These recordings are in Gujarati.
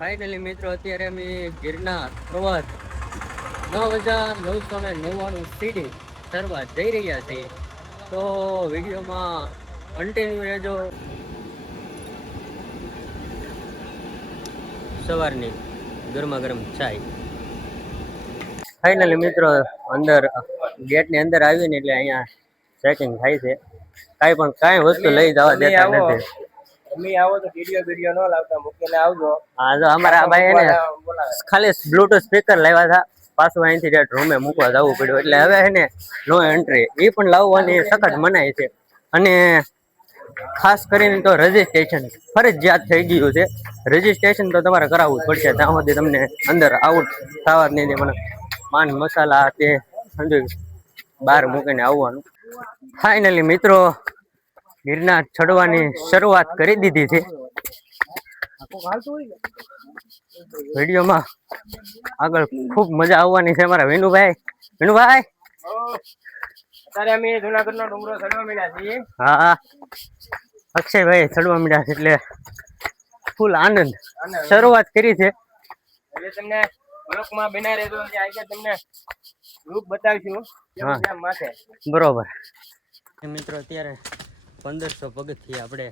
ફાઇનલી મિત્રો અત્યારે અમે ગિરનાર પ્રવાસ 9999 સીડી ચડવા જઈ રહ્યા છીએ. તો વિડીયોમાં કન્ટિન્યુ રહેજો. સવારની ગરમા ગરમ ચાય. ફાઇનલી મિત્રો અંદર ગેટની અંદર આવીને એટલે અહીંયા ચેકિંગ થાય છે. કાંઈ વસ્તુ લઈ જવા દેતા નથી. તમે આવો તો વિડીયો ન લાવતા, મૂકીને આવજો. હા, જો અમારા ભાઈ એને ખાલી બ્લૂટૂથ સ્પીકર લાવ્યા હતા. પાછું અહીંથી ડેટ રૂમે મૂકવા જવું પડ્યું. એટલે હવે એને નો એન્ટ્રી એ પણ લાવવાની સખત મનાય છે. અને ખાસ કરીને તો રજીસ્ટ્રેશન ફરજિયાત થઈ ગયું છે. રજીસ્ટ્રેશન તો તમારે કરાવવું જ પડશે. ત્યાં સુધી તમને અંદર આઉટ થવા જ નહીં. મને પાન મસાલા તે બહાર મૂકીને આવવાનું. ફાઇનલી મિત્રો ગિરનાર ચડવાની શરૂઆત કરી દીધી છે. વિડીયોમાં આગળ ખૂબ મજા આવવાની છે. અમારા વિનુભાઈ અત્યારે અમે જુનાગઢનો ડુંગરો ચડવા મળ્યા છીએ. હા, અક્ષયભાઈ ચડવા મળ્યા છે એટલે ફૂલ આનંદ શરૂઆત કરી છે. એટલે તમને બ્લોકમાં બના રહેજો, આજે તમને રૂપ બતાવીશું માથે. બરોબર મિત્રો, અત્યારે 1500 પગથિયા આપણે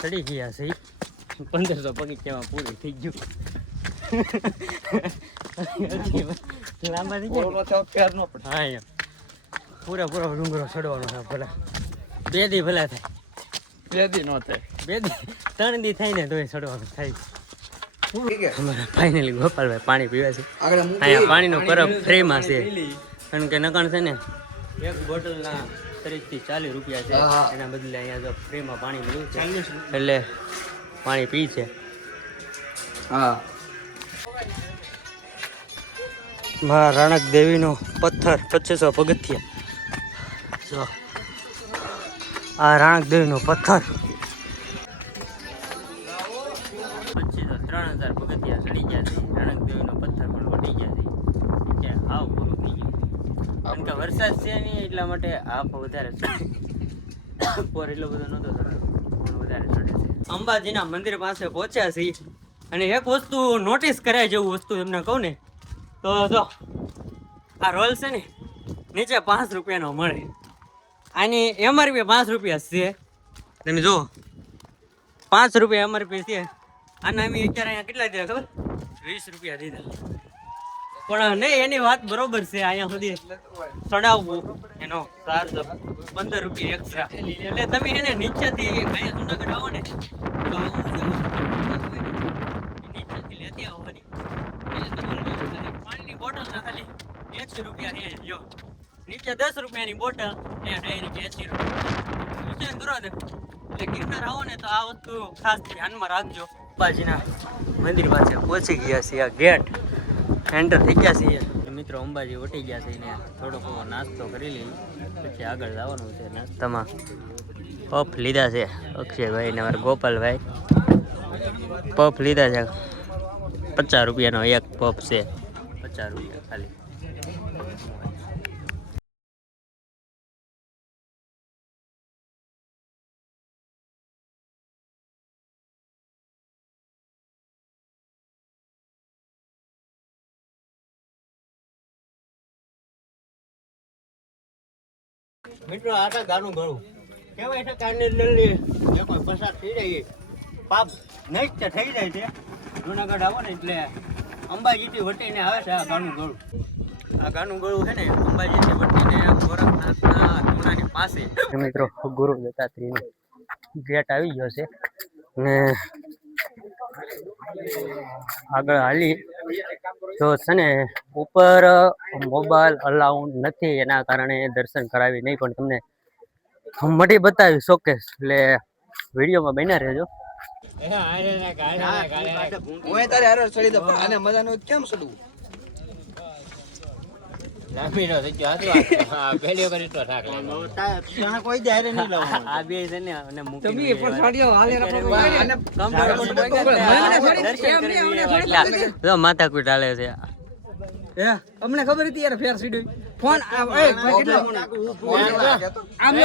ચડી ગયા છે. 1500 પગથિયામાં પૂરું થઈ ગયું. લાંબા થઈ ગયા. હા, પૂરો ડુંગરો ચડવાનો છે. ભલા 2 દી ભલા થાય, 2 દી નો થાય, 2 દી 3 દી થાય ને તોય ચડવાનું થાય. અમારા ફાઇનલી ગોપાલભાઈ પાણી પીવે છે. અહીંયા પાણીનો પરબ ફ્રીમાં છે. કારણ કે નકણ છે ને એક બોટલના 30 થી 40 રૂપિયા છે. એના બદલે અહીંયા જો ફ્રીમાં પાણી મળ્યું છે એટલે પાણી પી છે. હા, મારા રાણક દેવીનો પથ્થર 2500 પગથિયા. જો આ રાણક દેવીનો પથ્થર 3000 પગથિયા ચડી ગયા છે. રાણક દેવીનો પથ્થર પણ વટી ગયા છે. હાવ પૂરું થઈ ગયું. કારણ કે વરસાદ છે નહીં એટલા માટે હાફ વધારે પોર એટલો બધો નહોતો પણ વધારે ચડે છે. અંબાજીના મંદિર પાસે પહોંચ્યા છીએ. અને એક વસ્તુ નોટિસ કરાય જેવું વસ્તુ એમને કહું ને તો જો આ રોલ છે ને નીચે 5 રૂપિયાનો મળે. આની MRP 5 રૂપિયા છે. તમે જુઓ 5 રૂપિયા MRP છે. આના અમે અત્યારે અહીંયા કેટલા દીધા ખબર? 20 રૂપિયા દીધા. પણ નહીં, એની વાત બરોબર છે. અહીંયા સુધી ચડાવવું એનો ચાર્જ 15 રૂપિયા એક્સ્ટ્રા. એટલે તમે એને નીચેથી અહીંયા જુનાગઢ આવો ને તો નીચેથી લેતી આવવાની. પાણીની બોટલ ના ખાલી 80 રૂપિયા છે. જો નીચે 10 રૂપિયાની બોટલ, અહીંયા ડાયરેક્ટ 80 રૂપિયા. એટલે ગિરનાર આવો ને તો આ વસ્તુ ખાસ ધ્યાનમાં રાખજો. અંબાજીના મંદિર પાસે પહોંચી ગયા છીએ. આ ગેટ એન્ટર થઈ ગયા છીએ. મિત્રો અંબાજી વટી ગયા છે ને થોડોક નાસ્તો કરી લઈએ પછી આગળ જવાનું છે. નાસ્તામાં પફ લીધા છે અક્ષયભાઈ ને અમારા ગોપાલભાઈ. પફ લીધા છે 50 રૂપિયાનો એક પફ છે. 50 રૂપિયા ખાલી. મિત્રો આ ગાનું ગળું કેવાય છે. કાંડેલી કોઈ પસાર થઈ જાય પાપ નહીં થઈ જાય છે. જુનાગઢ આવો ને એટલે અંબાજીથી વટીને આવે છે આ ગાનું ગળું. આ ગાનું ગળું છે ને અંબાજીથી વટીને ગોરખનાથના ધૂણાની પાસે. મિત્રો ગુરુ દત્તાત્રેયનો ગેટ આવી ગયો છે ને આગળ હાલી તો છે ને ઉપર મોબાઈલ અલાઉડ નથી. એના કારણે દર્શન કરાવી નહીં, પણ તમને મઢી બતાવી શોકેસ. એટલે વિડીયોમાં બન્યા રહેજો. માથાકૂટ હાલે છે. અમને ખબર હતી યાર ફેર સીડી ફોન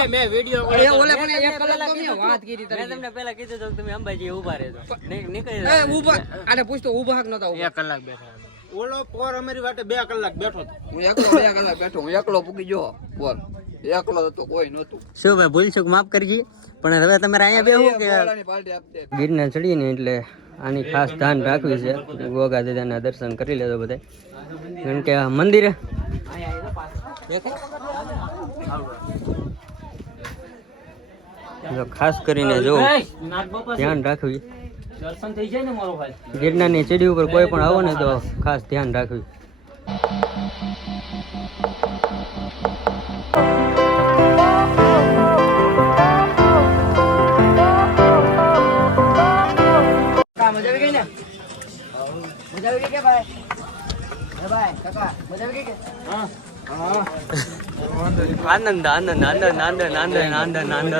મેં વિડિયો ઓલે પણ 1 કલાક તો મેં વાત કરી મેં તમને પહેલા કીધું હતું કે તમે અંબાજી ઊભા રહેજો નીકળી એ ઊભા આને પૂછતો ઊભા હક નતા ઊભા 1 કલાક બેઠા ઓલો પોર અમારી વાટે 2 કલાક બેઠો હતો. હું એકલો 2 કલાક બેઠો હું એકલો પૂગી જો બોલ એકલો હતો કોઈ નહોતું શું ભાઈ ભૂલ ચૂક માફ કરજી પણ હવે તમારે અહીંયા બેહું કે ઓલાની પાર્ટી આપતે ગીરના ચડીને એટલે આની ખાસ ધ્યાન રાખવી છે ગોગા દાદાના દર્શન કરી લેજો બધા કારણ કે આ મંદિરે જો ખાસ કરીને જો ધ્યાન રાખવી દર્શન થઈ જાય ને મારો ભાઈ. ગિરનારની સીડી ઉપર કોઈ પણ આવો ને તો ખાસ ધ્યાન રાખવી મજા આવી ગઈ ને મજા આવી ગઈ કે ભાઈ ભાઈ કાકા મજા આવી ગઈ કે આનંદ આનંદ આનંદ આનંદ આનંદ આનંદ આનંદ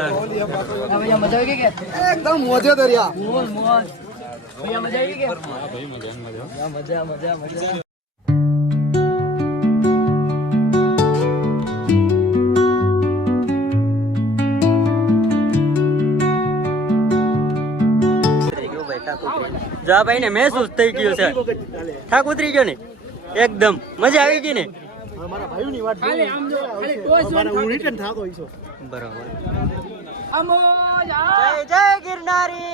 ભૈયા મજા આવી ગઈ કે એકદમ મોજે દરિયા. મોજ મોજ ભૈયા મજા આવી ગઈ કે મજા મજા મજા જા ભાઈ ને મહેસૂસ થઈ ગયું છે થાક ઉતરી ગયો ને એકદમ મજા આવી ગઈ ને મારા ભાઈઓની વાત જોઈ. મારા હું રિટર્ન થાતો હઈશો. બરાબર અમોજ જય જય ગિરનારી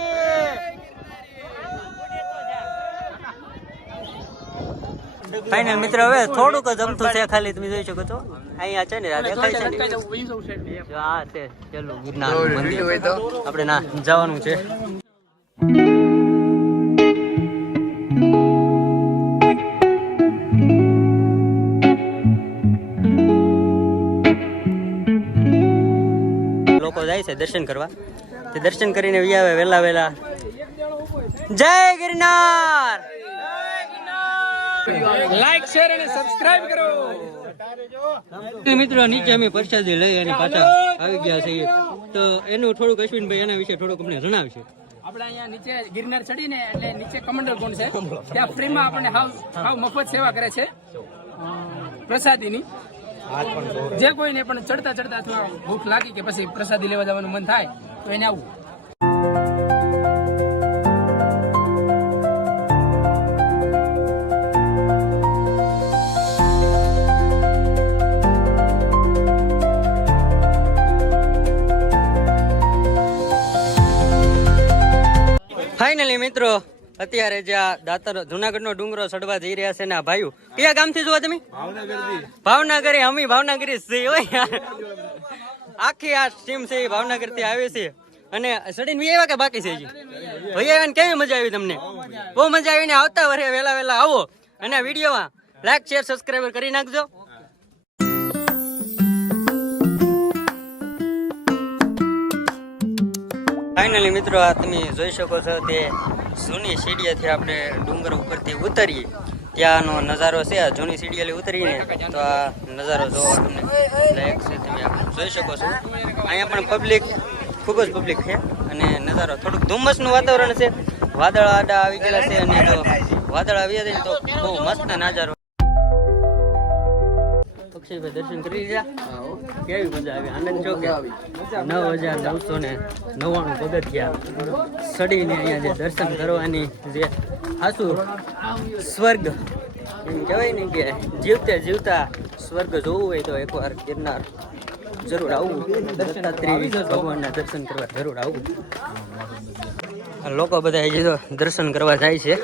ફાઇનલ મિત્ર હવે થોડુંક જ અમથું છે ખાલી તમે જોઈ શકો છો અહીંયા છે ને આ દેખાય છે ને જો આ છે ચલો ગિરનાર મંદિર આપણે ના જવાનું છે લોકો જાય છે દર્શન કરવા તે દર્શન કરીને આવે વેલા વેલા જય ગિરનાર લાઈક શેર અને સબસ્ક્રાઇબ કરો મિત્રો નીચે અમે પ્રસાદી લઈ અને પાછા આવી ગયા છીએ તો એનું થોડુંક અશ્વિનભાઈ એના વિશે થોડુંક અમને જણાવશે આપણે અહીંયા નીચે ગિરનાર ચડીને એટલે નીચે કમાન્ડર કોણ છે ત્યાં ફ્રીમાં આપણને હાવ મફત સેવા કરે છે પ્રસાદીની જે કોઈને પણ ચડતા ચડતા અથવા ભૂખ લાગી કે પછી પ્રસાદી લેવા જવાનું મન થાય તો એને આવું ફાઇનલી મિત્રો અત્યારે જે આ દાતર જુનાગઢનો ડુંગરો ચડવા જઈ રહ્યા છે ને આ ભાઈઓ કયા ગામથી જોવા તમે ભાવનગર અમે ભાવનગરી છીએ હોય યાર આખી આ ટીમ છે એ ભાવનગર થી આવે છે અને ચડીને વી આવ્યા કે બાકી છે હજી ભાઈ આવ્યા ને કેવી મજા આવી તમને બહુ મજા આવી ને આવતા વર્ષે વહેલા વહેલા આવો અને આ વિડીયોમાં લાઈક શેર સબસ્ક્રાઈબર કરી નાખજો ફાઇનલી મિત્રો આ તમે જોઈ શકો છો તે જૂની સીડીએથી આપણે ડુંગર ઉપરથી ઉતરીએ ત્યાંનો નજારો છે આ જૂની સીડીએથી ઉતરીને તો આ નજારો જોવા તમને લાયક છે તમે જોઈ શકો છો અહીંયા પણ પબ્લિક ખૂબ જ પબ્લિક છે અને નજારો થોડુંક ધુમ્મસનું વાતાવરણ છે વાદળ આડા આવી ગયેલા છે અને જો વાદળ આવી જાય તો બહુ મસ્ત નજારો અક્ષયભાઈ દર્શન કરી લીધા કેવી મજા આવી આનંદ છો કે 9,999 પગથિયા ચડીને અહીંયા જે દર્શન કરવાની જે આસુ સ્વર્ગ એમ કહેવાય ને કે જીવતે જીવતા સ્વર્ગ જોવું હોય તો એકવાર ગિરનાર જરૂર આવવું દત્તાત્રેય ભગવાનના દર્શન કરવા જરૂર આવવું લોકો બધા હજી તો દર્શન કરવા જાય છે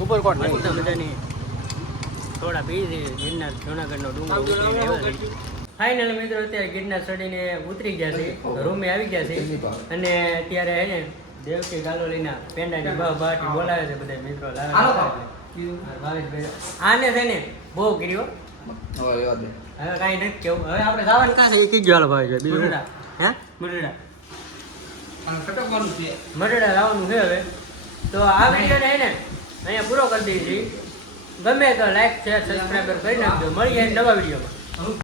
ઉપરકોટ મજાની થોડા બીજી ગિરનાર જુનાગઢનો ડુંગર ફાઇનલ મિત્રો અત્યારે ગિરનાર ચડીને ઉતરી ગયા છે રૂમે આવી ગયા છે અને અત્યારે એને દેવકી ગાલોલીના પેંડાની બાટી બોલાવે છે બધા મિત્રો લાવે આને છે ને બહુ કર્યો હવે કાંઈ નથી કેવું. હવે આપણે જવાનું કાં છે એ કીધું હાલો ભાઈ બીજું મુરડા. હે મુરડા અને ખટકવાનું છે. મરડા લાવવાનું છે હવે. તો આ વિડીયોને હે ને અહીંયા પૂરો કરી દઈએ છીએ. ગમે તો લાઈક શેર સબસ્ક્રાઈબર કરી નાખજો. મળીએ નવા વિડીયોમાં.